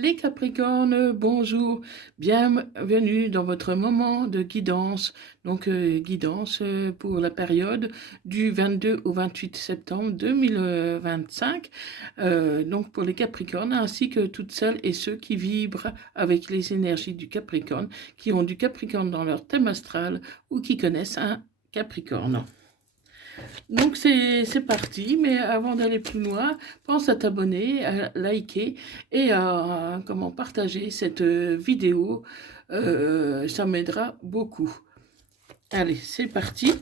Les Capricornes, bonjour, bienvenue dans votre moment de guidance. Donc, guidance pour la période du 22 au 28 septembre 2025. Donc, pour les Capricornes, ainsi que toutes celles et ceux qui vibrent avec les énergies du Capricorne, qui ont du Capricorne dans leur thème astral ou qui connaissent un Capricorne. Donc c'est parti, mais avant d'aller plus loin, pense à t'abonner, à liker et à comment partager cette vidéo. Ça m'aidera beaucoup. Allez, c'est parti.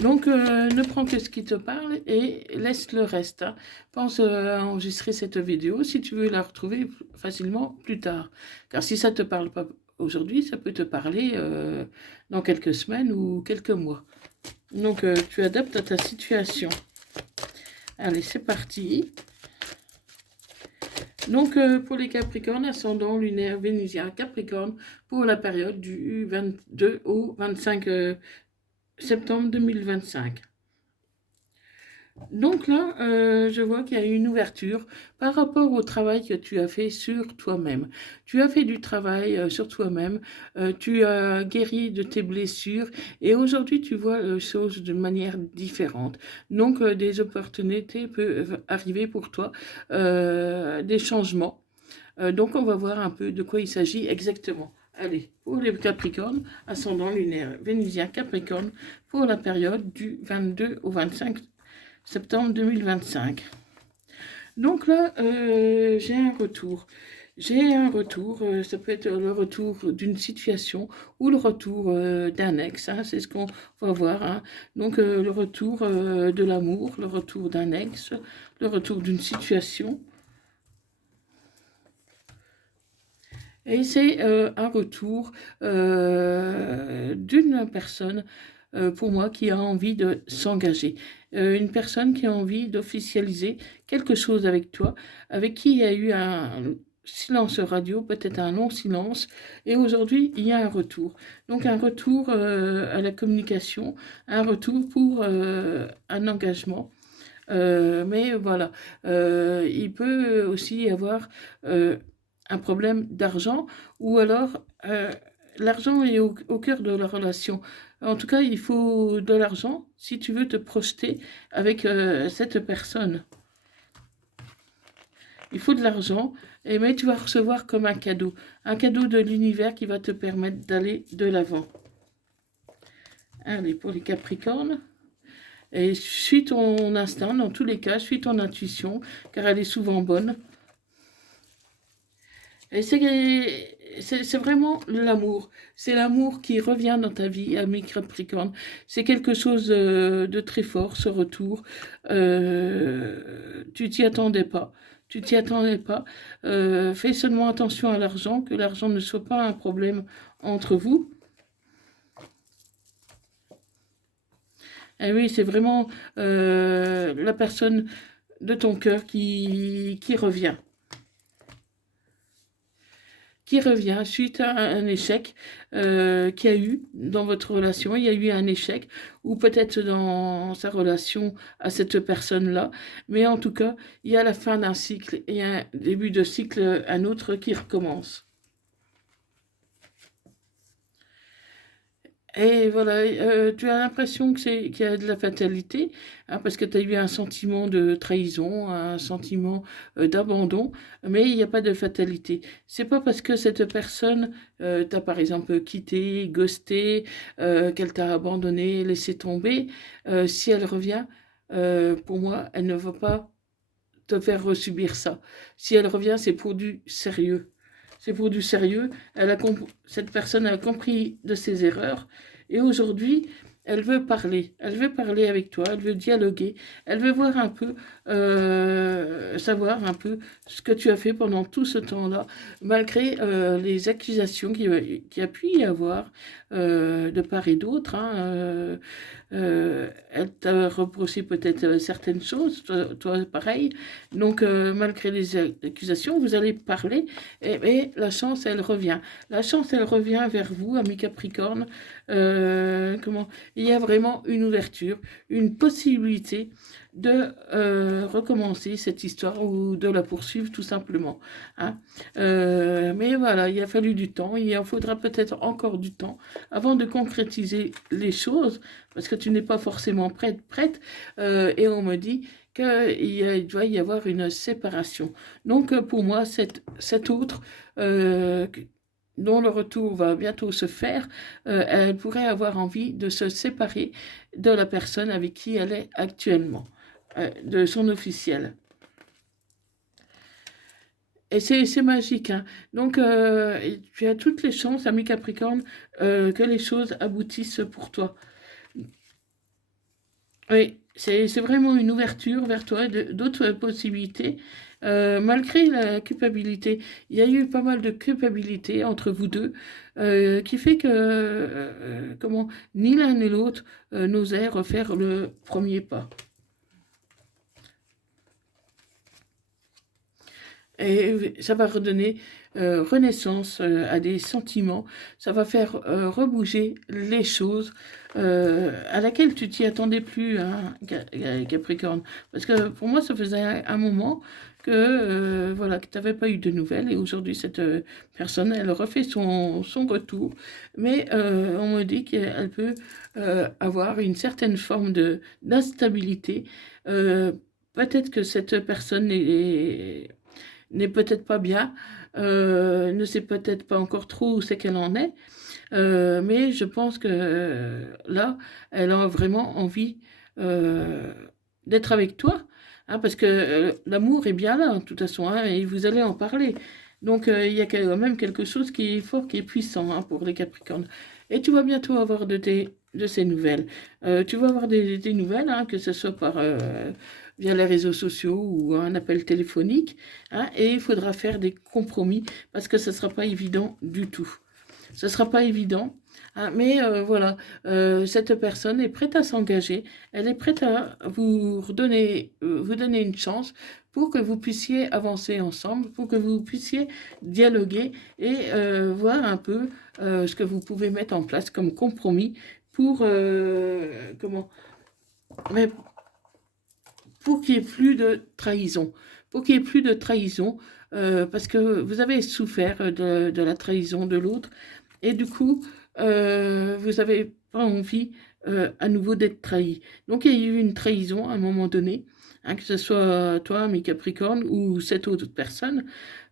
Donc, ne prends que ce qui te parle et laisse le reste, hein. Pense à enregistrer cette vidéo si tu veux la retrouver facilement plus tard. Car si ça ne te parle pas aujourd'hui, ça peut te parler dans quelques semaines ou quelques mois. Donc, tu adaptes à ta situation. Allez, c'est parti. Donc, pour les Capricornes, ascendant lunaire vénusien Capricorne, pour la période du 22 au 25 septembre 2025. Donc là, je vois qu'il y a une ouverture par rapport au travail que tu as fait sur toi-même. Tu as fait du travail sur toi-même, tu as guéri de tes blessures et aujourd'hui tu vois les choses de manière différente. Donc des opportunités peuvent arriver pour toi, des changements. Donc on va voir un peu de quoi il s'agit exactement. Allez, pour les Capricornes, ascendant lunaire vénusien Capricorne, pour la période du 22 au 25 septembre 2025. Donc là, j'ai un retour. J'ai un retour, ça peut être le retour d'une situation ou le retour d'un ex, hein, c'est ce qu'on va voir, hein. Donc le retour de l'amour, le retour d'un ex, le retour d'une situation. Et c'est un retour d'une personne, pour moi, qui a envie de s'engager. Une personne qui a envie d'officialiser quelque chose avec toi, avec qui il y a eu un silence radio, peut-être un long silence, et aujourd'hui, il y a un retour. Donc un retour à la communication, un retour pour un engagement. Mais voilà, il peut aussi y avoir un problème d'argent ou alors l'argent est au cœur de la relation. En tout cas, il faut de l'argent si tu veux te projeter avec cette personne. Il faut de l'argent, mais tu vas recevoir comme un cadeau de l'univers qui va te permettre d'aller de l'avant. Allez, pour les Capricornes. Et suis ton instinct, dans tous les cas, suis ton intuition, car elle est souvent bonne. Et c'est vraiment l'amour. C'est l'amour qui revient dans ta vie, ami Capricorne. C'est quelque chose de très fort, ce retour. Tu t'y attendais pas. Tu t'y attendais pas. Fais seulement attention à l'argent, que l'argent ne soit pas un problème entre vous. Et oui, c'est vraiment la personne de ton cœur qui revient. Qui revient suite à un échec qu'il y a eu dans votre relation. Il y a eu un échec, ou peut-être dans sa relation à cette personne-là. Mais en tout cas, il y a la fin d'un cycle et un début de cycle, un autre qui recommence. Et voilà, tu as l'impression qu'il y a de la fatalité, hein, parce que tu as eu un sentiment de trahison, un sentiment d'abandon, mais il n'y a pas de fatalité. C'est pas parce que cette personne t'a par exemple quitté, ghosté, qu'elle t'a abandonné, laissé tomber, si elle revient, pour moi, elle ne va pas te faire resubir ça. Si elle revient, c'est pour du sérieux. C'est pour du sérieux. Cette personne a compris de ses erreurs et aujourd'hui, elle veut parler. Elle veut parler avec toi, elle veut dialoguer, elle veut voir un peu, savoir un peu ce que tu as fait pendant tout ce temps-là, malgré les accusations qu'il y a pu y avoir de part et d'autre, hein. Elle t'a reproché peut-être certaines choses, toi pareil. Donc, malgré les accusations, vous allez parler et la chance, elle revient. La chance, elle revient vers vous, amis Capricorne. Il y a vraiment une ouverture, une possibilité de recommencer cette histoire ou de la poursuivre tout simplement. Hein. Mais voilà, il a fallu du temps, il en faudra peut-être encore du temps avant de concrétiser les choses, parce que tu n'es pas forcément prête, et on me dit qu'il doit y avoir une séparation. Donc pour moi, cette autre, dont le retour va bientôt se faire, elle pourrait avoir envie de se séparer de la personne avec qui elle est actuellement, de son officiel. Et c'est magique, hein. Donc, tu as toutes les chances, ami Capricorne, que les choses aboutissent pour toi. Oui, c'est vraiment une ouverture vers toi, d'autres possibilités. Malgré la culpabilité, il y a eu pas mal de culpabilité entre vous deux, qui fait que comment, ni l'un ni l'autre n'osait refaire le premier pas. Et ça va redonner renaissance à des sentiments, ça va faire rebouger les choses à laquelle tu t'y attendais plus, hein, Capricorne. Parce que pour moi, ça faisait un moment que voilà, que tu n'avais pas eu de nouvelles, et aujourd'hui, cette personne, elle refait son retour, mais on me dit qu'elle peut avoir une certaine forme d'instabilité. Peut-être que cette personne n'est peut-être pas bien, ne sait peut-être pas encore trop où c'est qu'elle en est, mais je pense que là, elle a vraiment envie d'être avec toi, hein, parce que l'amour est bien là, de toute façon, hein, et vous allez en parler. Donc, il y a quand même quelque chose qui est fort, qui est puissant, hein, pour les Capricornes. Et tu vas bientôt avoir de ces nouvelles. Tu vas avoir des nouvelles, hein, que ce soit via les réseaux sociaux ou un appel téléphonique, hein, et il faudra faire des compromis parce que ce ne sera pas évident du tout. Ce ne sera pas évident, hein, mais voilà, cette personne est prête à s'engager, elle est prête à vous donner une chance pour que vous puissiez avancer ensemble, pour que vous puissiez dialoguer et voir un peu ce que vous pouvez mettre en place comme compromis pour, comment, mais pour qu'il n'y ait plus de trahison. Pour qu'il n'y ait plus de trahison, parce que vous avez souffert de la trahison de l'autre, et du coup, vous n'avez pas envie à nouveau d'être trahi. Donc il y a eu une trahison à un moment donné, hein, que ce soit toi, mes Capricornes, ou cette autre personne,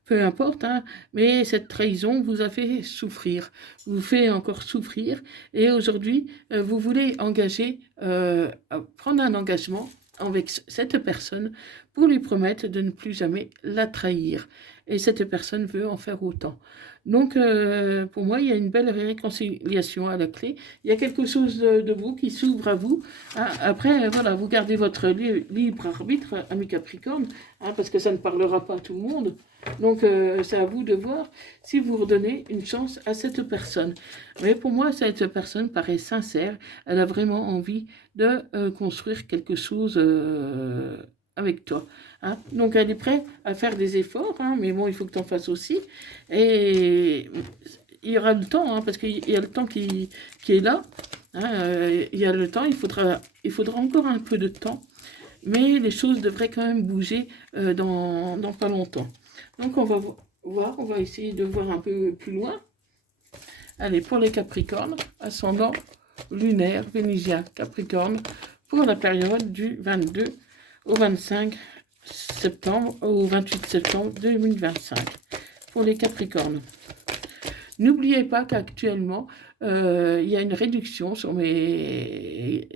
peu importe, hein, mais cette trahison vous a fait souffrir, vous fait encore souffrir, et aujourd'hui, vous voulez prendre un engagement avec cette personne pour lui promettre de ne plus jamais la trahir. Et cette personne veut en faire autant. Donc, pour moi, il y a une belle réconciliation à la clé. Il y a quelque chose de beau qui s'ouvre à vous. Hein. Après, voilà, vous gardez votre libre arbitre, ami Capricorne, hein, parce que ça ne parlera pas à tout le monde. Donc, c'est à vous de voir si vous redonnez une chance à cette personne. Mais pour moi, cette personne paraît sincère. Elle a vraiment envie de construire quelque chose avec toi. Hein. Donc, elle est prête à faire des efforts, hein, mais bon, il faut que tu en fasses aussi. Et il y aura le temps, hein, parce qu'il y a le temps qui est là. Hein, il y a le temps, il faudra encore un peu de temps, mais les choses devraient quand même bouger dans pas longtemps. Donc, on va voir, on va essayer de voir un peu plus loin. Allez, pour les Capricornes, ascendant lunaire, Vénusien, Capricorne, pour la période du 22 au 25 septembre, au 28 septembre 2025, pour les Capricornes. N'oubliez pas qu'actuellement, il y a une réduction sur mes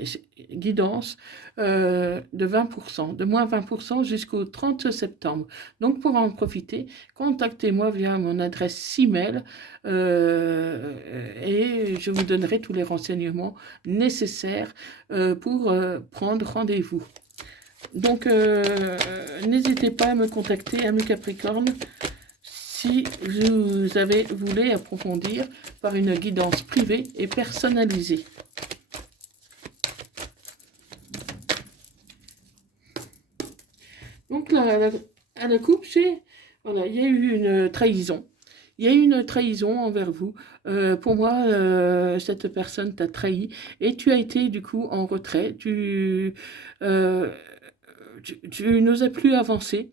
guidances de 20%, de moins 20% jusqu'au 30 septembre. Donc, pour en profiter, contactez-moi via mon adresse email et je vous donnerai tous les renseignements nécessaires pour prendre rendez-vous. Donc, n'hésitez pas à me contacter, amis Capricorne, si vous voulez approfondir par une guidance privée et personnalisée. Donc là, à la coupe, voilà, il y a eu une trahison. Il y a eu une trahison envers vous. Pour moi, cette personne t'a trahi et tu as été du coup en retrait. tu n'osais plus avancer.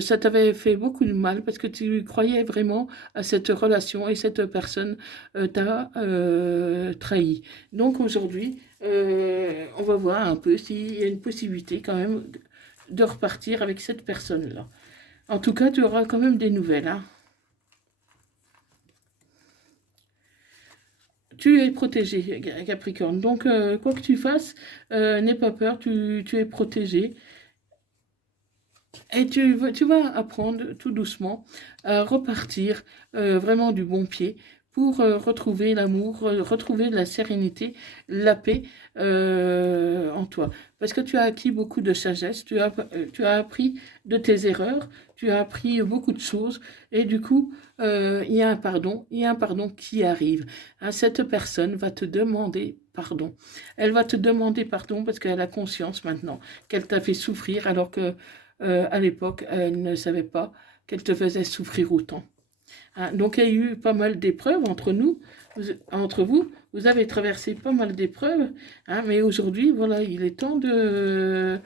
Ça t'avait fait beaucoup de mal parce que tu croyais vraiment à cette relation et cette personne t'a trahi. Donc aujourd'hui, on va voir un peu s'il y a une possibilité quand même de repartir avec cette personne-là. En tout cas, tu auras quand même des nouvelles, hein. Tu es protégé, Capricorne. Donc, quoi que tu fasses, n'aie pas peur, tu es protégé. Et tu vas apprendre tout doucement à repartir vraiment du bon pied pour retrouver l'amour, retrouver la sérénité, la paix en toi. Parce que tu as acquis beaucoup de sagesse, tu as appris de tes erreurs, tu as appris beaucoup de choses, et du coup, il y a un pardon qui arrive. Hein, cette personne va te demander pardon. Elle va te demander pardon parce qu'elle a conscience maintenant qu'elle t'a fait souffrir alors que à l'époque, elle ne savait pas qu'elle te faisait souffrir autant. Hein, donc il y a eu pas mal d'épreuves entre vous. Vous avez traversé pas mal d'épreuves, hein, mais aujourd'hui, voilà, il est temps euh,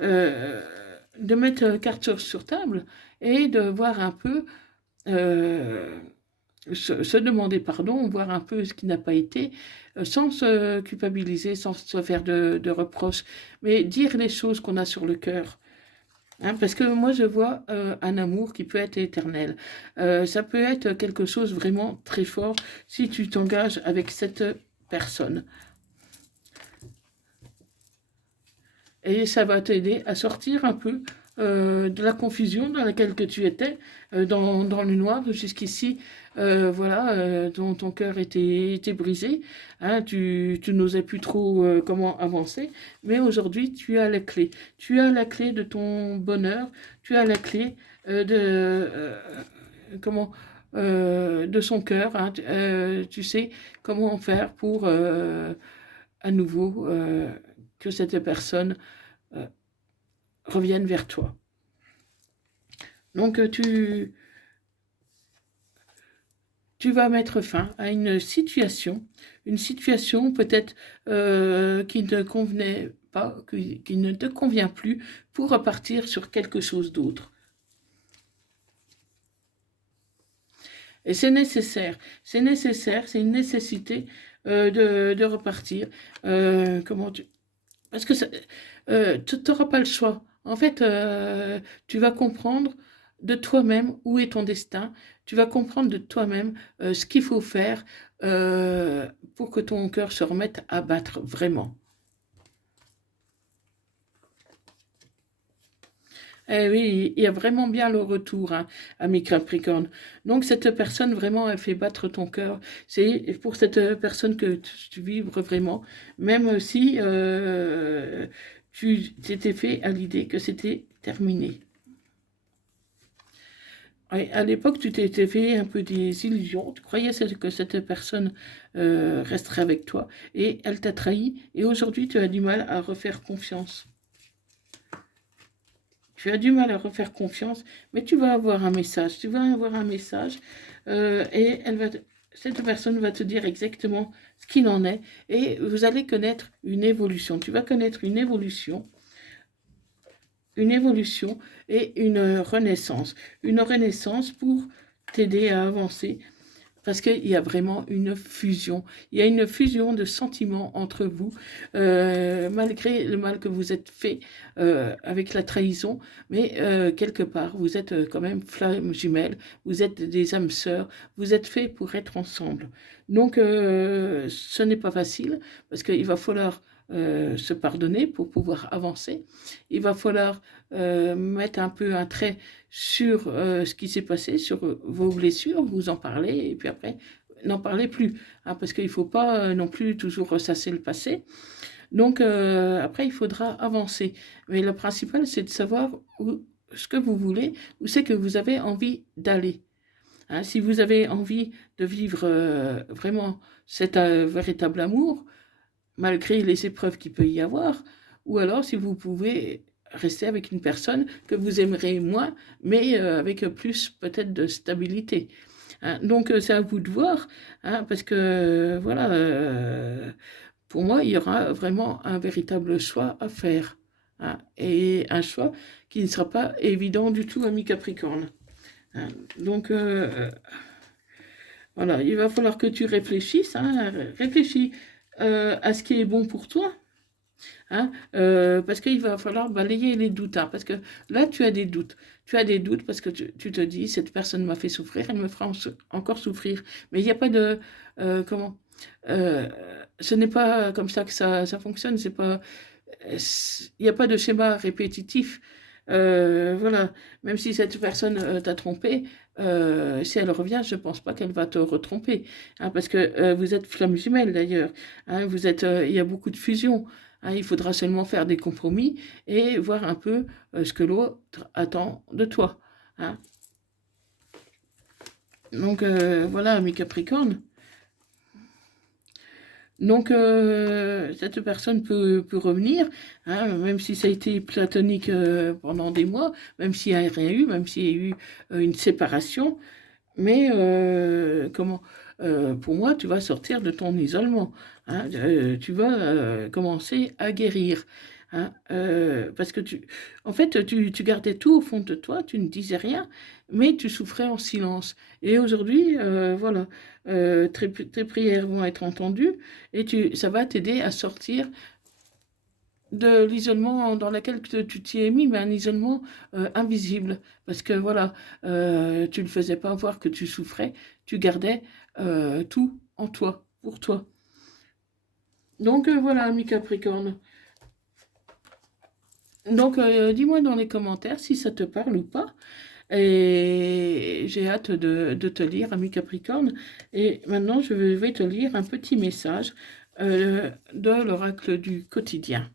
de mettre carte sur table et de voir un peu, se demander pardon, voir un peu ce qui n'a pas été, sans se culpabiliser, sans se faire de reproches, mais dire les choses qu'on a sur le cœur. Hein, parce que moi, je vois un amour qui peut être éternel. Ça peut être quelque chose vraiment très fort si tu t'engages avec cette personne. Et ça va t'aider à sortir un peu de la confusion dans laquelle que tu étais, dans le noir jusqu'ici. Voilà, ton cœur était brisé, hein, tu n'osais plus trop comment avancer, mais aujourd'hui tu as la clé. Tu as la clé de ton bonheur, tu as la clé comment, de son cœur, hein, tu sais comment faire pour à nouveau que cette personne euh, revienne vers toi. Donc tu vas mettre fin à une situation peut-être qui ne convenait pas, qui ne te convient plus, pour repartir sur quelque chose d'autre. Et c'est nécessaire, c'est une nécessité de repartir. Comment tu... Parce que tu n'auras pas le choix. En fait, tu vas comprendre de toi-même où est ton destin. Tu vas comprendre de toi-même ce qu'il faut faire pour que ton cœur se remette à battre vraiment. Eh oui, il y a vraiment bien le retour, hein, ami Capricorne. Donc cette personne vraiment, elle fait battre ton cœur. C'est pour cette personne que tu vibres vraiment, même si tu t'étais fait à l'idée que c'était terminé. Ouais, à l'époque, tu t'étais fait un peu des illusions. Tu croyais que cette personne resterait avec toi et elle t'a trahi. Et aujourd'hui, tu as du mal à refaire confiance. Tu as du mal à refaire confiance, mais tu vas avoir un message. Tu vas avoir un message et cette personne va te dire exactement ce qu'il en est et vous allez connaître une évolution. Tu vas connaître une évolution et une renaissance. Une renaissance pour t'aider à avancer parce qu'il y a vraiment une fusion. Il y a une fusion de sentiments entre vous, malgré le mal que vous êtes fait avec la trahison, mais quelque part, vous êtes quand même flammes jumelles, vous êtes des âmes sœurs, vous êtes faits pour être ensemble. Donc, ce n'est pas facile, parce qu'il va falloir se pardonner pour pouvoir avancer. Il va falloir mettre un peu un trait sur ce qui s'est passé, sur vos blessures, vous en parlez, et puis après, n'en parlez plus, hein, parce qu'il ne faut pas non plus toujours ressasser le passé. Donc après, il faudra avancer. Mais le principal, c'est de savoir ce que vous voulez, où c'est que vous avez envie d'aller. Hein, si vous avez envie de vivre vraiment cet véritable amour, malgré les épreuves qu'il peut y avoir, ou alors si vous pouvez rester avec une personne que vous aimerez moins, mais avec plus peut-être de stabilité. Hein, donc c'est à vous de voir, hein, parce que voilà, pour moi, il y aura vraiment un véritable choix à faire. hein, et un choix qui ne sera pas évident du tout, ami Capricorne. Hein. Donc, voilà, il va falloir que tu réfléchisses, hein, réfléchis à ce qui est bon pour toi. Hein, parce qu'il va falloir balayer les doutes, hein, parce que là, tu as des doutes. Tu as des doutes parce que tu te dis, cette personne m'a fait souffrir, elle me fera encore souffrir. Mais il n'y a pas de... comment euh, ce n'est pas comme ça que ça fonctionne, c'est pas... Il n'y a pas de schéma répétitif. Voilà, même si cette personne t'a trompé, si elle revient, je ne pense pas qu'elle va te retromper, hein, parce que vous êtes flammes jumelles d'ailleurs, hein, vous êtes, il y a beaucoup de fusion, hein, il faudra seulement faire des compromis et voir un peu ce que l'autre attend de toi. Hein. Donc voilà, mes Capricornes. Donc, cette personne peut revenir, hein, même si ça a été platonique pendant des mois, même s'il n'y a rien eu, même s'il y a eu une séparation. Mais comment pour moi, tu vas sortir de ton isolement. Hein, tu vas commencer à guérir. Hein, parce que en fait, tu gardais tout au fond de toi, tu ne disais rien, mais tu souffrais en silence. Et aujourd'hui, voilà, tes prières vont être entendues et ça va t'aider à sortir de l'isolement dans lequel tu t'y es mis, mais un isolement invisible. Parce que voilà, tu ne faisais pas voir que tu souffrais, tu gardais tout en toi, pour toi. Donc voilà, ami Capricorne. Donc dis-moi dans les commentaires si ça te parle ou pas. Et j'ai hâte de te lire, ami Capricorne. Et maintenant, je vais te lire un petit message de l'oracle du quotidien.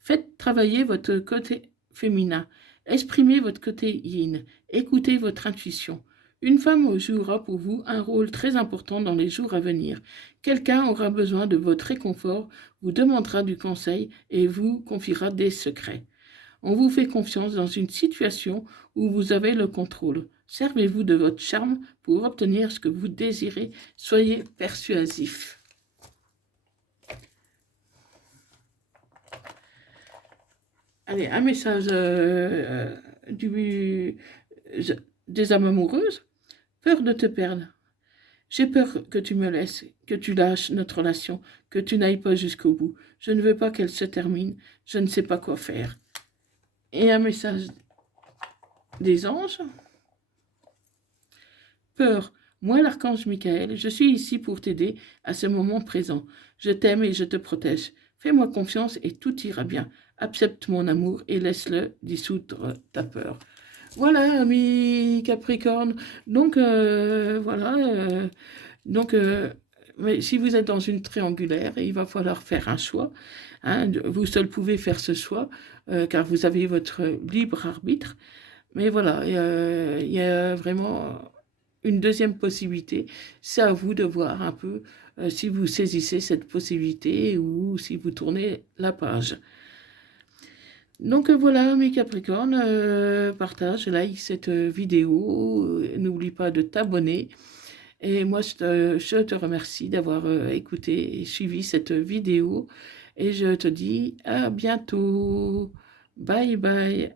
Faites travailler votre côté féminin. Exprimez votre côté yin. Écoutez votre intuition. Une femme jouera pour vous un rôle très important dans les jours à venir. Quelqu'un aura besoin de votre réconfort, vous demandera du conseil et vous confiera des secrets. On vous fait confiance dans une situation où vous avez le contrôle. Servez-vous de votre charme pour obtenir ce que vous désirez. Soyez persuasif. Allez, un message des âmes amoureuses. Peur de te perdre. J'ai peur que tu me laisses, que tu lâches notre relation, que tu n'ailles pas jusqu'au bout. Je ne veux pas qu'elle se termine. Je ne sais pas quoi faire. Et un message des anges. Peur. Moi, l'archange Michael, je suis ici pour t'aider à ce moment présent. Je t'aime et je te protège. Fais-moi confiance et tout ira bien. Accepte mon amour et laisse-le dissoudre ta peur. Voilà, ami Capricorne. Donc, voilà. Donc, mais si vous êtes dans une triangulaire, il va falloir faire un choix. Hein, vous seul pouvez faire ce choix, car vous avez votre libre arbitre. Mais voilà, il y a vraiment une deuxième possibilité. C'est à vous de voir un peu si vous saisissez cette possibilité ou si vous tournez la page. Donc voilà mes Capricornes, partage, like cette vidéo, n'oublie pas de t'abonner. Et moi je te remercie d'avoir écouté et suivi cette vidéo. Et je te dis à bientôt. Bye bye.